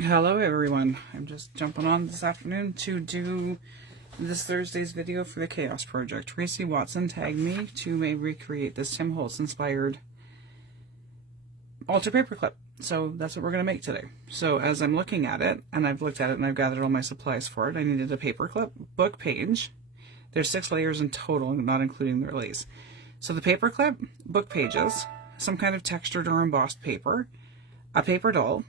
Hello everyone, I'm just jumping on this afternoon to do this Thursday's video for the Chaos Project. Tracy Watson tagged me to recreate this Tim Holtz inspired altar paperclip. So that's what we're going to make today. So as I'm looking at it, and I've looked at it and I've gathered all my supplies for it, I needed a paperclip, book page. There's 6 layers in total, not including the release. So the paperclip, book pages, some kind of textured or embossed paper, a paper doll,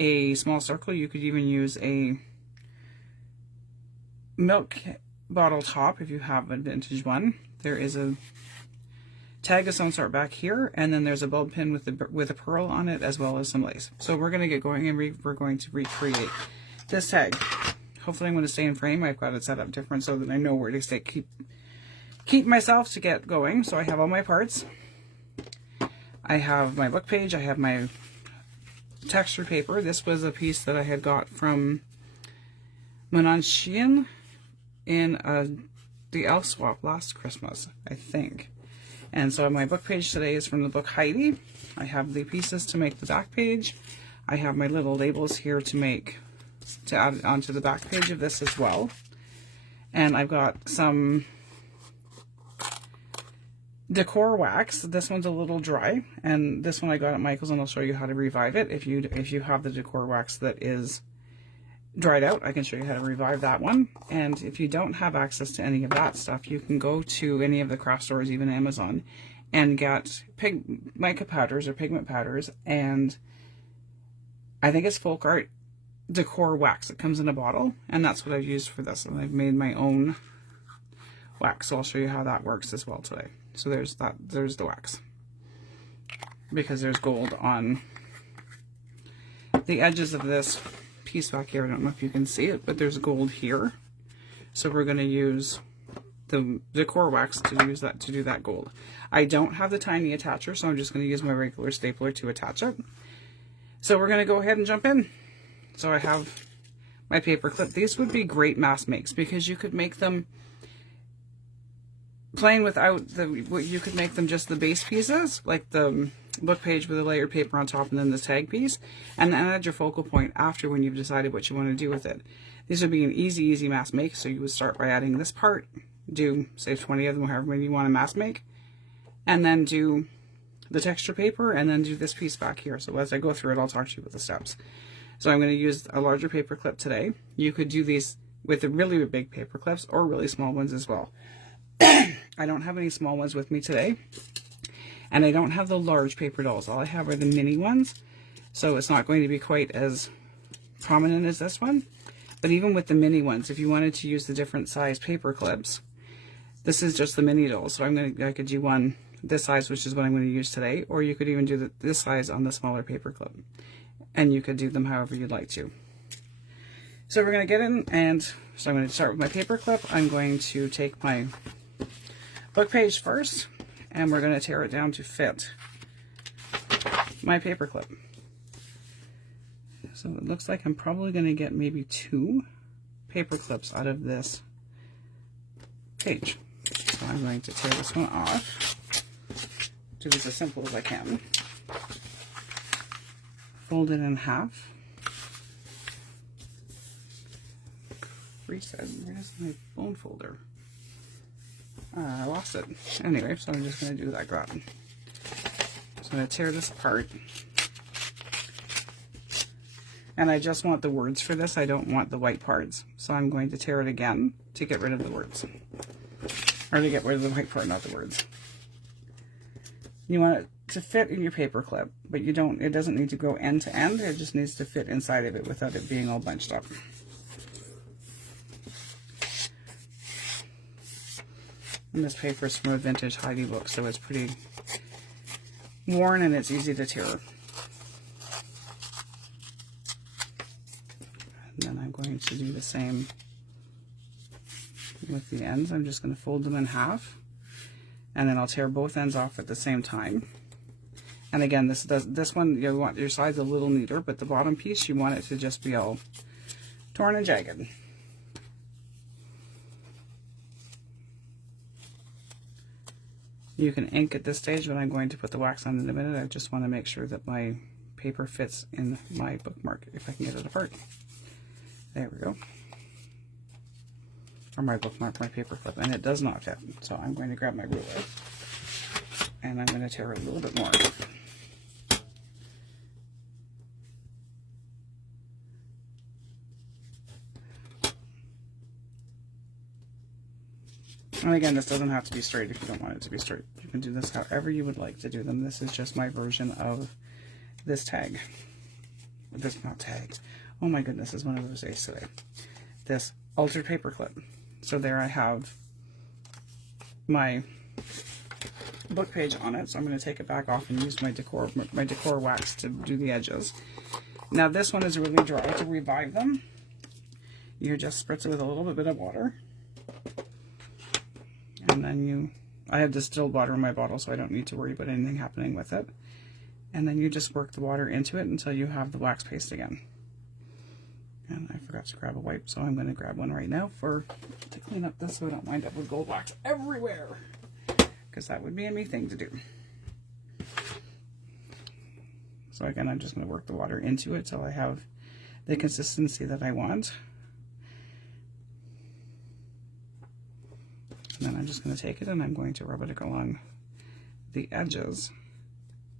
a small circle. You could even use a milk bottle top if you have a vintage one. There is a tag of some sort back here, and then there's a bulb pin with a pearl on it, as well as some lace. So we're going to get going, and we're going to recreate this tag. Hopefully I'm going to stay in frame. I've got it set up different so that I know where to stay, keep myself to get going. So I have all my parts. I have my book page. I have my texture paper. This was a piece that I had got from Monanshian in the Elf Swap last Christmas, I think. And so my book page today is from the book Heidi. I have the pieces to make the back page. I have my little labels here to add onto the back page of this as well. And I've got some decor wax. This one's a little dry, and this one I got at Michael's, and I'll show you how to revive it. If you have the decor wax that is dried out, I can show you how to revive that one. And if you don't have access to any of that stuff, you can go to any of the craft stores, even Amazon, and get mica powders or pigment powders, and I think it's folk art decor wax. It comes in a bottle, and that's what I've used for this, and I've made my own wax, so I'll show you how that works as well today. So there's the wax, because there's gold on the edges of this piece back here. I don't know if you can see it, but there's gold here. So we're going to use the decor wax to do that gold. I don't have the tiny attacher, so I'm just going to use my regular stapler to attach it. So we're going to go ahead and jump in. So I have my paper clip. These would be great mass makes, because you could make them plain without you could make them just the base pieces, like the book page with a layered paper on top and then the tag piece, and then add your focal point after when you've decided what you want to do with it. These would be an easy mass make. So you would start by adding this part, do say 20 of them, however many you want to mass make, and then do the texture paper, and then do this piece back here. So as I go through it, I'll talk to you with the steps. So I'm going to use a larger paper clip today. You could do these with the really big paper clips or really small ones as well. I don't have any small ones with me today, and I don't have the large paper dolls. All I have are the mini ones, so it's not going to be quite as prominent as this one. But even with the mini ones, if you wanted to use the different size paper clips, this is just the mini dolls. So I could do one this size, which is what I'm going to use today, or you could even do this size on the smaller paper clip, and you could do them however you'd like to. So we're going to get in, and so I'm going to start with my paper clip. I'm going to take my book page first, and we're going to tear it down to fit my paper clip. So it looks like I'm probably going to get maybe 2 paper clips out of this page. So I'm going to tear this one off. Do this as simple as I can. Fold it in half. Reset. Where's my bone folder? I lost it. Anyway, so I'm just going to do like that. So I'm going to tear this apart. And I just want the words for this. I don't want the white parts. So I'm going to tear it again to get rid of the words. Or to get rid of the white part, not the words. You want it to fit in your paper clip, but it doesn't need to go end to end. It just needs to fit inside of it without it being all bunched up. And this paper is from a vintage Heidi book, so it's pretty worn and it's easy to tear. And then I'm going to do the same with the ends. I'm just going to fold them in half, and then I'll tear both ends off at the same time. And again, this one you want your sides a little neater, but the bottom piece you want it to just be all torn and jagged. You can ink at this stage, but I'm going to put the wax on in a minute. I just want to make sure that my paper fits in my bookmark, if I can get it apart. There we go. Or my bookmark, my paper clip, and it does not fit. So I'm going to grab my ruler and I'm going to tear it a little bit more. And again, this doesn't have to be straight if you don't want it to be straight. You can do this however you would like to do them. This is just my version of this tag. This, not tag. Oh my goodness, it's one of those days today. This altered paper clip. So there I have my book page on it. So I'm going to take it back off and use my decor wax to do the edges. Now this one is really dry. To revive them, you just spritz it with a little bit of water. And then I have distilled water in my bottle, so I don't need to worry about anything happening with it. And then you just work the water into it until you have the wax paste again. And I forgot to grab a wipe, so I'm going to grab one right now to clean up this so I don't wind up with gold wax everywhere. Because that would be a me thing to do. So again, I'm just going to work the water into it till I have the consistency that I want. And then I'm just going to take it and I'm going to rub it along the edges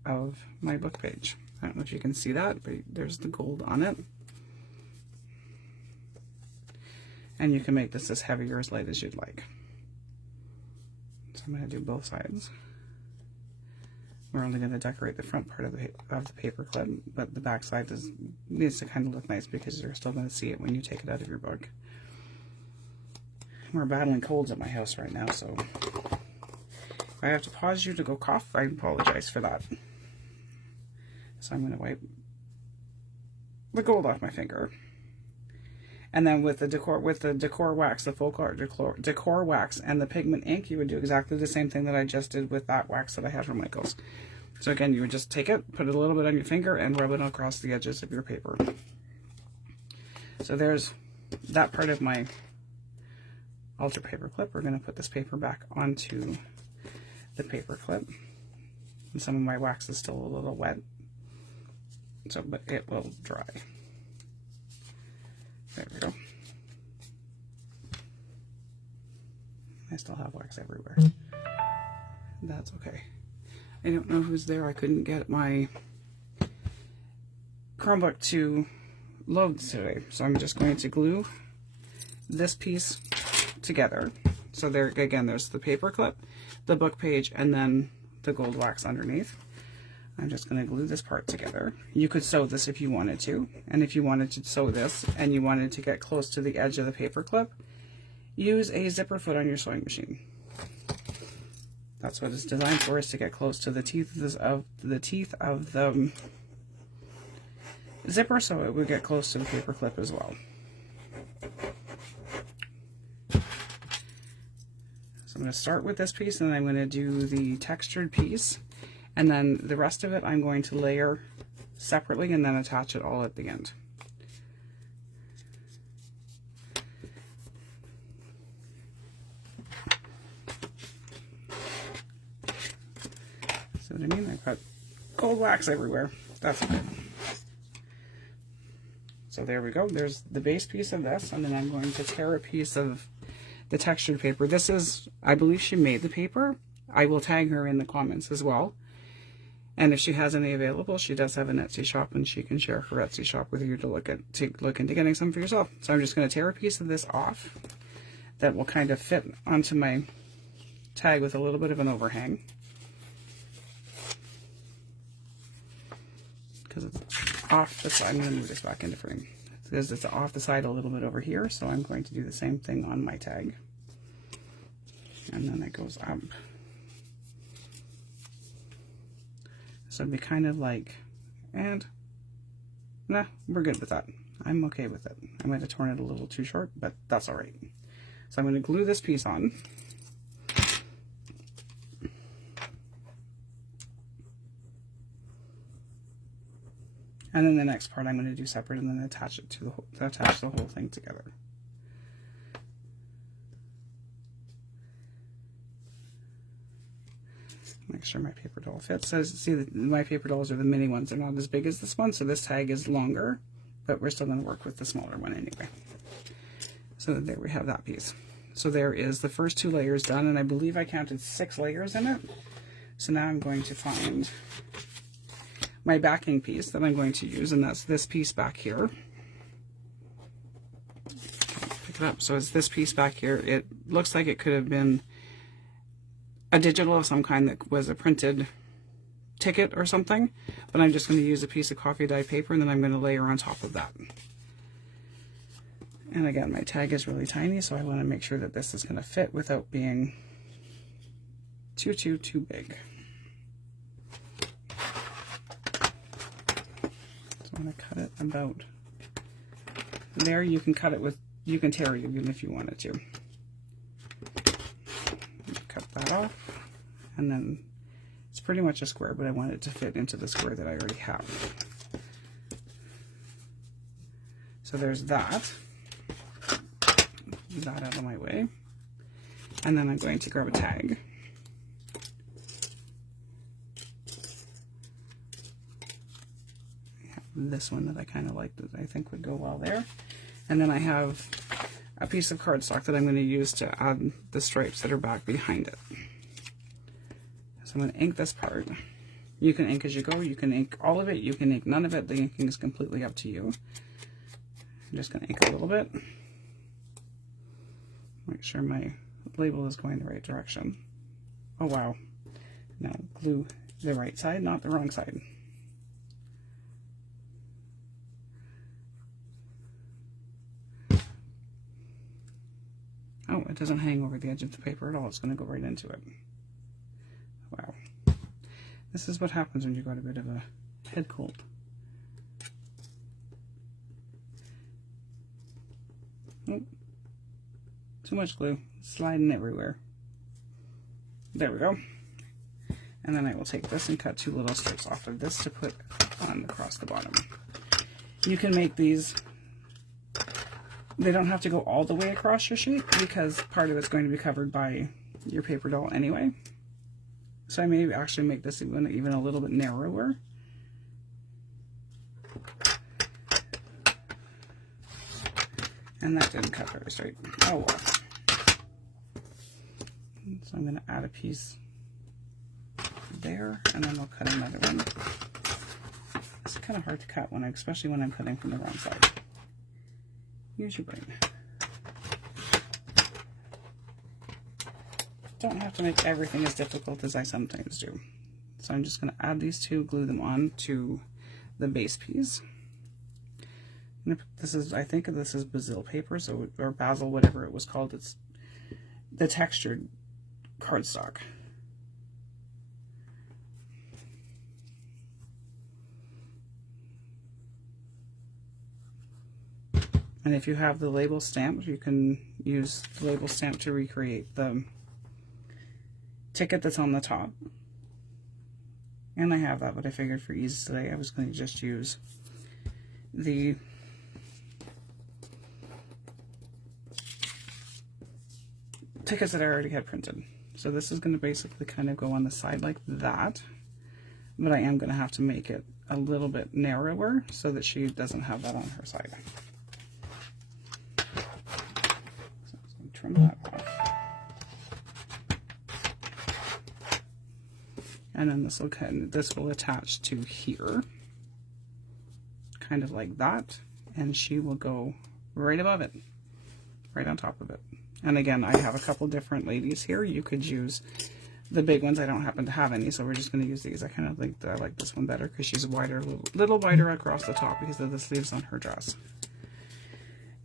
of my book page. I don't know if you can see that, but there's the gold on it. And you can make this as heavy or as light as you'd like. So I'm going to do both sides. We're only going to decorate the front part of the paper clip, but the back side needs to kind of look nice because you're still going to see it when you take it out of your book. We're battling colds at my house right now, so if I have to pause you to go cough, I apologize for that. So I'm going to wipe the gold off my finger. And then with the decor wax, the full art decor wax and the pigment ink, you would do exactly the same thing that I just did with that wax that I had from Michael's. So again, you would just take it, put it a little bit on your finger, and rub it across the edges of your paper. So there's that part of my Ultra paper clip. We're going to put this paper back onto the paper clip. And some of my wax is still a little wet, but it will dry. There we go. I still have wax everywhere. That's okay. I don't know who's there. I couldn't get my Chromebook to load today, so I'm just going to glue this piece together. So there again, there's the paper clip, the book page, and then the gold wax underneath. I'm just going to glue this part together. You could sew this if you wanted to, and if you wanted to sew this and you wanted to get close to the edge of the paper clip, use a zipper foot on your sewing machine. That's what it's designed for, is to get close to the teeth of the zipper, so it would get close to the paper clip as well. So I'm going to start with this piece, and I'm going to do the textured piece, and then the rest of it I'm going to layer separately and then attach it all at the end. See what I mean? I've got gold wax everywhere. That's good. So there we go. There's the base piece of this, and then I'm going to tear a piece of the textured paper. This is, I believe she made the paper. I will tag her in the comments as well. And if she has any available, she does have an Etsy shop, and she can share her Etsy shop with you to look into getting some for yourself. So I'm just going to tear a piece of this off that will kind of fit onto my tag with a little bit of an overhang. Because it's off the side. I'm going to move this back into frame. Because it's off the side a little bit over here, so I'm going to do the same thing on my tag. And then it goes up. So it'd be kind of like, and nah, we're good with that. I'm okay with it. I might have torn it a little too short, but that's all right. So I'm going to glue this piece on. And then the next part I'm going to do separate, and then attach it to attach the whole thing together. Make sure my paper doll fits. So see, my paper dolls are the mini ones. They're not as big as this one, so this tag is longer, but we're still going to work with the smaller one anyway. So there we have that piece. So there is the first 2 layers done, and I believe I counted 6 layers in it. So now I'm going to find my backing piece that I'm going to use, and that's this piece back here. Pick it up. So it's this piece back here. It looks like it could have been a digital of some kind that was a printed ticket or something, but I'm just going to use a piece of coffee dye paper, and then I'm going to layer on top of that. And again, my tag is really tiny, so I want to make sure that this is going to fit without being too big. So I'm going to cut it about there. You can cut it with, you can tear it even if you wanted to. Cut that off, and then it's pretty much a square, but I want it to fit into the square that I already have. So there's that. Move that out of my way, and then I'm going to grab a tag. I have this one that I kind of like, that I think would go well there, and then I have a piece of cardstock that I'm going to use to add the stripes that are back behind it. So I'm going to ink this part. You can ink as you go. You can ink all of it. You can ink none of it. The inking is completely up to you. I'm just going to ink a little bit. Make sure my label is going the right direction. Oh wow. Now glue the right side, not the wrong side. Oh, it doesn't hang over the edge of the paper at all. It's going to go right into it. Wow. This is what happens when you've got a bit of a head cold. Oh. Too much glue, sliding everywhere. There we go. And then I will take this and cut 2 little strips off of this to put on across the bottom. You can make these, they don't have to go all the way across your sheet because part of it's going to be covered by your paper doll anyway. So I may actually make this even a little bit narrower. And that didn't cut very straight. Oh well. So I'm going to add a piece there, and then we'll cut another one. It's kind of hard to cut when especially when I'm cutting from the wrong side. Use your brain. Don't have to make everything as difficult as I sometimes do. So I'm just going to add these 2, glue them on to the base piece. This is, I think this is basil paper, so, or basil, whatever it was called. It's the textured cardstock. And if you have the label stamped, you can use the label stamp to recreate the ticket that's on the top. And I have that, but I figured for ease today I was going to just use the tickets that I already had printed. So this is going to basically kind of go on the side like that, but I am going to have to make it a little bit narrower so that she doesn't have that on her side. So I'm going to trim that off. And then this will attach to here, kind of like that, and she will go right above it, right on top of it. And again, I have a couple different ladies here. You could use the big ones. I don't happen to have any, so we're just going to use these. I kind of think that I like this one better because she's wider, a little wider across the top because of the sleeves on her dress.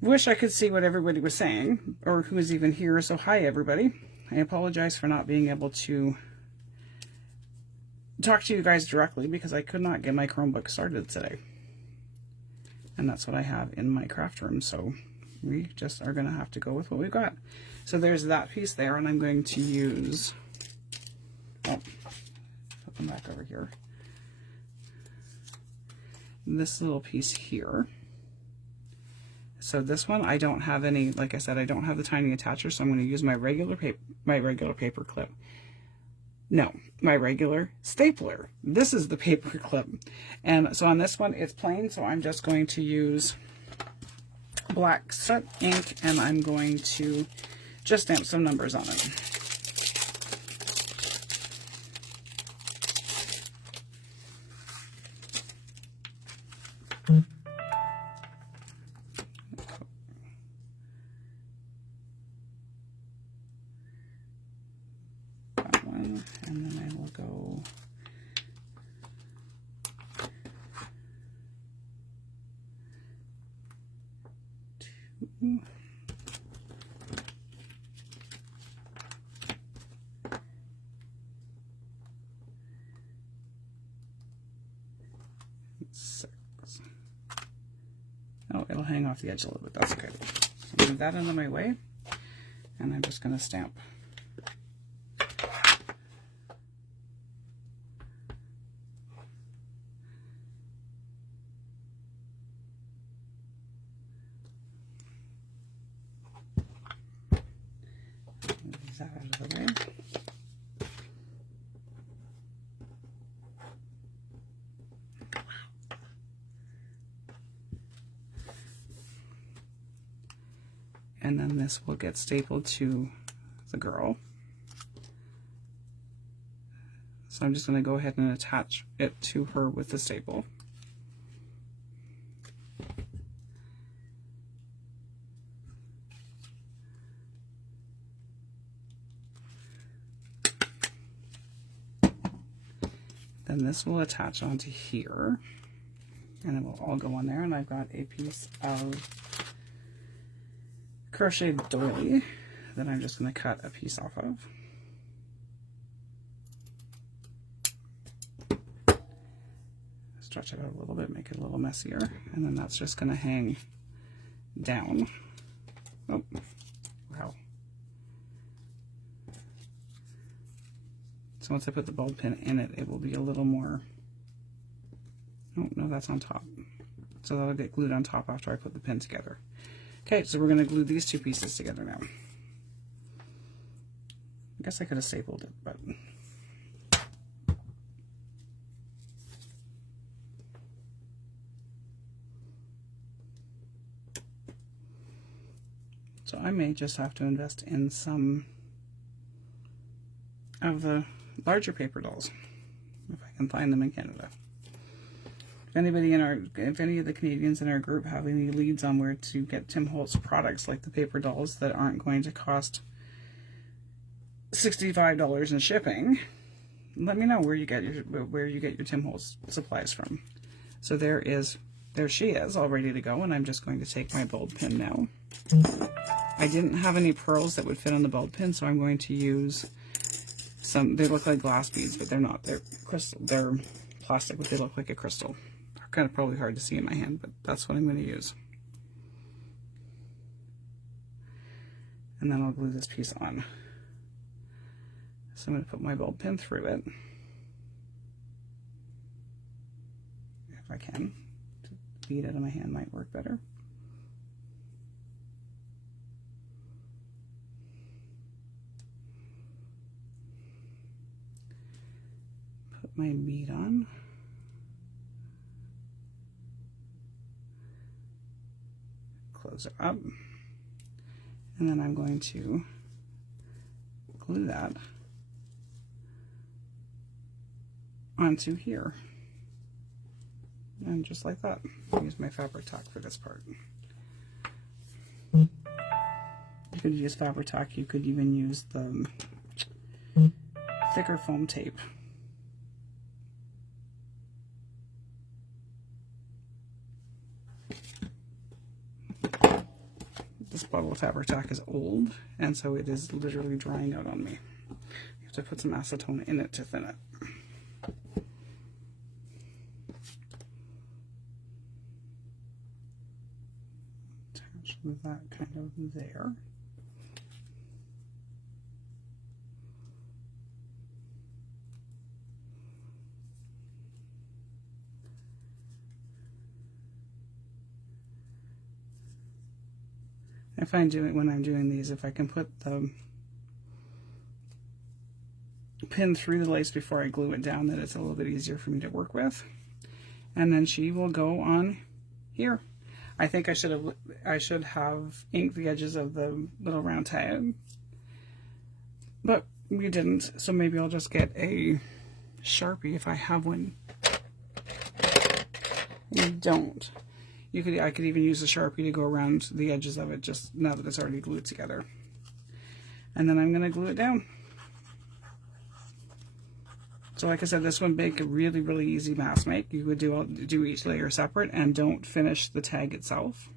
Wish I could see what everybody was saying, or who is even here. So hi, everybody. I apologize for not being able to talk to you guys directly because I could not get my Chromebook started today. And that's what I have in my craft room, so we just are going to have to go with what we've got. So there's that piece there, and I'm going to use, flip them back over here, this little piece here. So this one, I don't have any, like I said, I don't have the tiny attacher, so I'm going to use my regular paper clip. No, my regular stapler. This is the paper clip. And so on this one, it's plain, so I'm just going to use black set ink, and I'm going to just stamp some numbers on it. That one, and then I will go two. Six. Oh, it'll hang off the edge a little bit. That's okay. So move that out of my way, and I'm just going to stamp. Move that out of the way. And then this will get stapled to the girl. So I'm just going to go ahead and attach it to her with the staple. Then this will attach onto here, and it will all go on there. And I've got a piece of crocheted doily that I'm just going to cut a piece off of. Stretch it out a little bit, make it a little messier, and then that's just going to hang down. Oh, wow. So once I put the bulb pin in it, it will be a little more, oh no, that's on top. So that'll get glued on top after I put the pin together. Okay, so we're going to glue these two pieces together now. I guess I could have stapled it, but so I may just have to invest in some of the larger paper dolls if I can find them in Canada. If any of the Canadians in our group have any leads on where to get Tim Holtz products like the paper dolls that aren't going to cost $65 in shipping, let me know where you get your Tim Holtz supplies from. So there she is, all ready to go, and I'm just going to take my bulb pin now. I didn't have any pearls that would fit on the bulb pin, so I'm going to use some. They look like glass beads, but they're not. They're crystal. They're plastic, but they look like a crystal. They're kind of probably hard to see in my hand, but that's what I'm going to use. And then I'll glue this piece on. So I'm going to put my bulb pin through it, if I can. To bead out of my hand might work better. Put my bead on. Close it up. And then I'm going to glue that onto here. And just like that. I'll use my fabric tack for this part. You could use fabric tack, you could even use the thicker foam tape. This bottle of fabric tack is old, and so it is literally drying out on me. You have to put some acetone in it to thin it. Attach that kind of there. If I'm doing, when I'm doing these, if I can put the pin through the lace before I glue it down, that it's a little bit easier for me to work with. And then she will go on here. I think I should have inked the edges of the little round tag, but we didn't, so maybe I'll just get a Sharpie if I have one. You don't. I could even use a Sharpie to go around the edges of it, just now that it's already glued together. And then I'm going to glue it down. So like I said, this would make a really, really easy mask make. You would do each layer separate and don't finish the tag itself.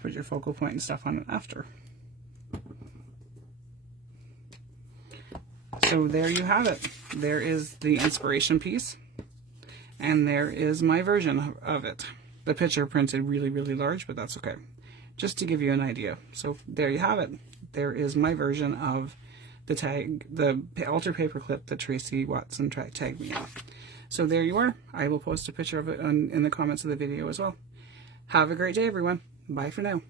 Put your focal point and stuff on it after. So there you have it. There is the inspiration piece, and there is my version of it. The picture printed really, really large, but that's okay. Just to give you an idea. So there you have it. There is my version of the tag, the altar paperclip that Tracy Watson tagged me on. So there you are. I will post a picture of it in the comments of the video as well. Have a great day, everyone. Bye for now.